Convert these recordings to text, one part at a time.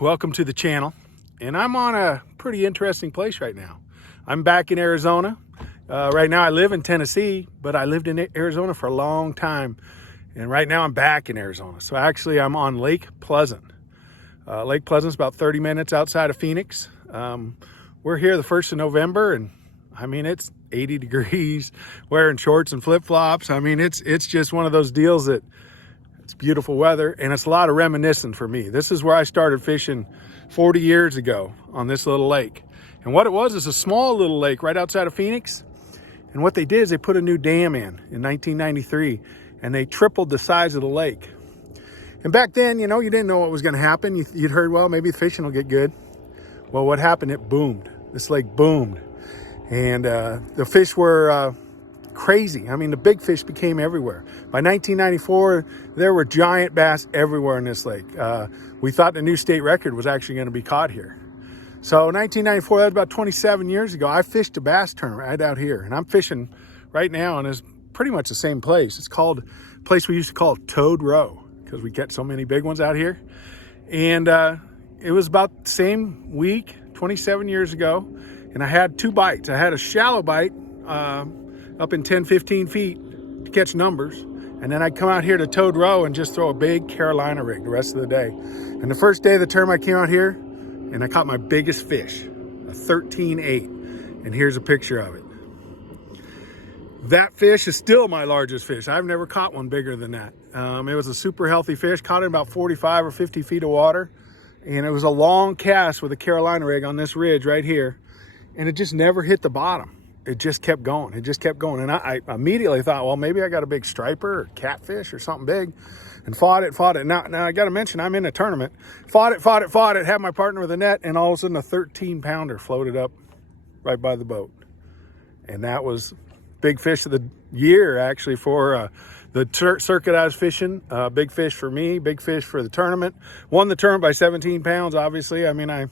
Welcome to the channel, and I'm on a pretty interesting place right now. I'm back in Arizona. Right now I live in Tennessee, but I lived in Arizona for a long time, and right now I'm back in Arizona. So actually I'm on Lake Pleasant. Lake Pleasant's about 30 minutes outside of Phoenix. We're here the 1st of November, and I mean, it's 80 degrees, wearing shorts and flip-flops. I mean, it's just one of those deals that it's beautiful weather, and it's a lot of reminiscing for me. This is where I started fishing 40 years ago on this little lake. And what it was is a small little lake right outside of Phoenix. And what they did is they put a new dam in 1993, and they tripled the size of the lake. And back then, you didn't know what was going to happen. You'd heard, well, maybe the fishing will get good. Well, what happened? It boomed. This lake boomed. And the fish were crazy. I mean, the big fish became everywhere. By 1994, there were giant bass everywhere in this lake. We thought the new state record was actually going to be caught here. So 1994, that was about 27 years ago, I fished a bass tournament right out here. And I'm fishing right now, and it's pretty much the same place. It's called a place we used to call Toad Row because we catch so many big ones out here. And it was about the same week, 27 years ago, and I had two bites. I had a shallow bite, up in 10, 15 feet to catch numbers. And then I'd come out here to Toad Row and just throw a big Carolina rig the rest of the day. And the first day of the tournament, I came out here and I caught my biggest fish, a 13-8. And here's a picture of it. That fish is still my largest fish. I've never caught one bigger than that. It was a super healthy fish, caught in about 45 or 50 feet of water. And it was a long cast with a Carolina rig on this ridge right here. And it just never hit the bottom. It just kept going. It just kept going. And I immediately thought, well, maybe I got a big striper or catfish or something big, and fought it. Now I got to mention, I'm in a tournament. Fought it, had my partner with a net, and all of a sudden a 13-pounder floated up right by the boat. And that was big fish of the year, actually, for the circuit I was fishing. Big fish for me, big fish for the tournament. Won the tournament by 17 pounds, obviously. I mean, I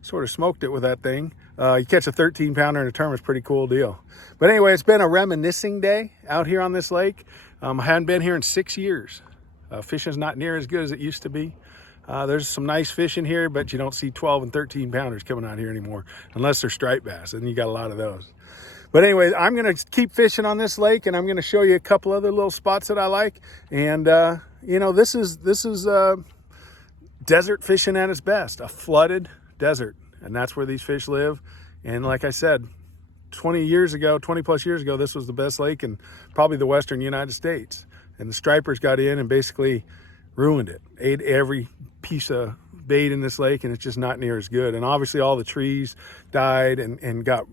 sort of smoked it with that thing. You catch a 13-pounder in a tournament, it's a pretty cool deal. But anyway, it's been a reminiscing day out here on this lake. I hadn't been here in 6 years. Fishing's not near as good as it used to be. There's some nice fish in here, but you don't see 12 and 13-pounders coming out here anymore, unless they're striped bass, and you got a lot of those. But anyway, I'm going to keep fishing on this lake, and I'm going to show you a couple other little spots that I like. And, this is desert fishing at its best, a flooded desert. And that's where these fish live. And like I said, 20 plus years ago, this was the best lake in probably the western United States. And the stripers got in and basically ruined it. Ate every piece of bait in this lake, and it's just not near as good. And obviously all the trees died and got,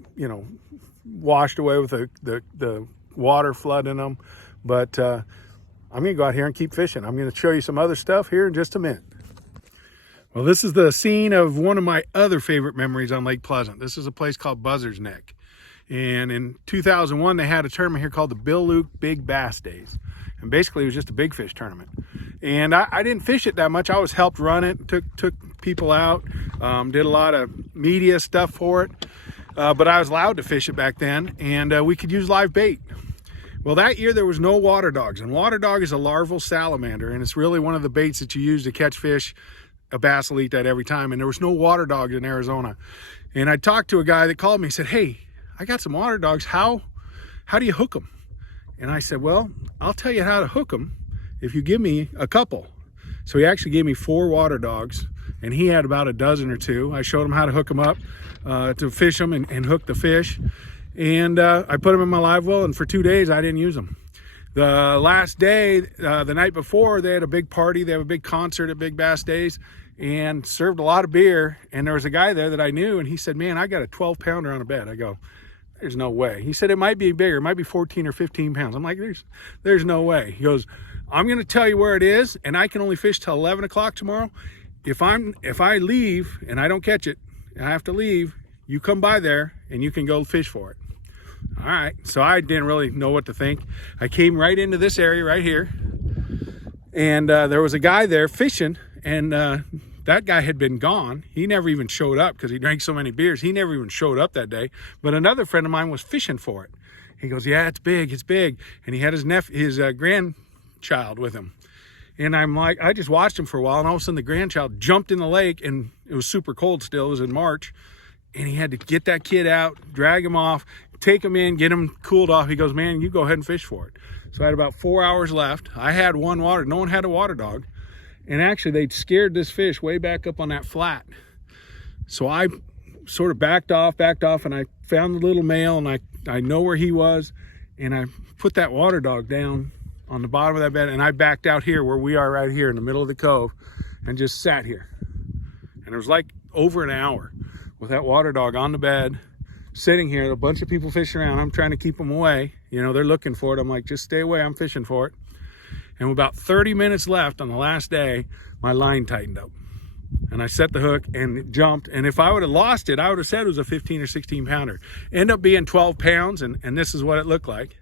washed away with the water flooding them. But I'm going to go out here and keep fishing. I'm going to show you some other stuff here in just a minute. Well, this is the scene of one of my other favorite memories on Lake Pleasant. This is a place called Buzzard's Neck. And in 2001, they had a tournament here called the Bill Luke Big Bass Days. And basically, it was just a big fish tournament. And I didn't fish it that much. I always helped run it, took people out, did a lot of media stuff for it. But I was allowed to fish it back then, and we could use live bait. Well, that year there was no water dogs. And water dog is a larval salamander, and it's really one of the baits that you use to catch fish. A bass will eat that every time, and there was no water dogs in Arizona. And I talked to a guy that called me. He said, "Hey, I got some water dogs. How do you hook them?" And I said, "Well, I'll tell you how to hook them if you give me a couple." So he actually gave me 4 water dogs, and he had about a dozen or two. I showed him how to hook them up, to fish them and hook the fish. And I put them in my live well, and for 2 days I didn't use them. The last day, the night before, they had a big party. They have a big concert at Big Bass Days, and served a lot of beer. And there was a guy there that I knew, and he said, "Man, I got a 12-pounder on a bed." I go, "There's no way." He said, "It might be bigger. It might be 14 or 15 pounds. I'm like, there's no way. He goes, "I'm going to tell you where it is, and I can only fish till 11 o'clock tomorrow. If I leave and I don't catch it, and I have to leave, you come by there and you can go fish for it." All right. So I didn't really know what to think. I came right into this area right here, and there was a guy there fishing, and that guy had been gone. He never even showed up because he drank so many beers. He never even showed up that day. But another friend of mine was fishing for it. He goes, "Yeah, it's big, it's big." And he had his grandchild with him. And I'm like, I just watched him for a while, and all of a sudden the grandchild jumped in the lake, and it was super cold still. It was in March, and he had to get that kid out, drag him off, take him in, get him cooled off. He goes, man, you go ahead and fish for it. So I had about 4 hours left. I had one water. No one had a water dog. And actually, they'd scared this fish way back up on that flat. So I sort of backed off, and I found the little male, and I know where he was, and I put that water dog down on the bottom of that bed, and I backed out here where we are right here in the middle of the cove and just sat here. And it was like over an hour with that water dog on the bed, sitting here, a bunch of people fishing around. I'm trying to keep them away. You know, they're looking for it. I'm like, just stay away. I'm fishing for it. And with about 30 minutes left on the last day, my line tightened up. And I set the hook and it jumped. And if I would have lost it, I would have said it was a 15 or 16 pounder. Ended up being 12 pounds, and this is what it looked like.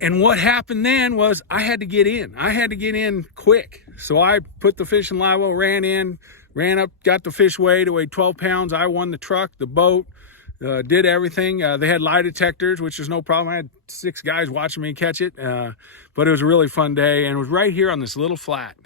And what happened then was I had to get in. I had to get in quick. So I put the fish in live well, ran in, ran up, got the fish weighed. It weighed 12 pounds. I won the truck, the boat, did everything. They had lie detectors, which is no problem. I had 6 guys watching me catch it. But it was a really fun day. And it was right here on this little flat.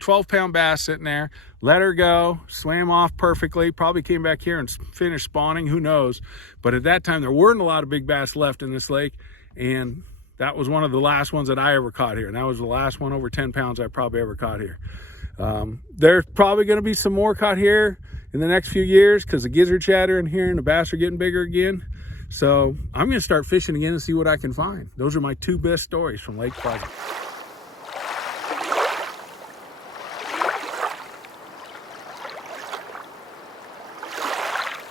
12-pound bass sitting there. Let her go. Swam off perfectly. Probably came back here and finished spawning. Who knows? But at that time, there weren't a lot of big bass left in this lake. And that was one of the last ones that I ever caught here. And that was the last one over 10 pounds I probably ever caught here. There's probably going to be some more caught here in the next few years because the gizzard chatter in here and the bass are getting bigger again. So I'm going to start fishing again and see what I can find. Those are my 2 best stories from Lake Pleasant.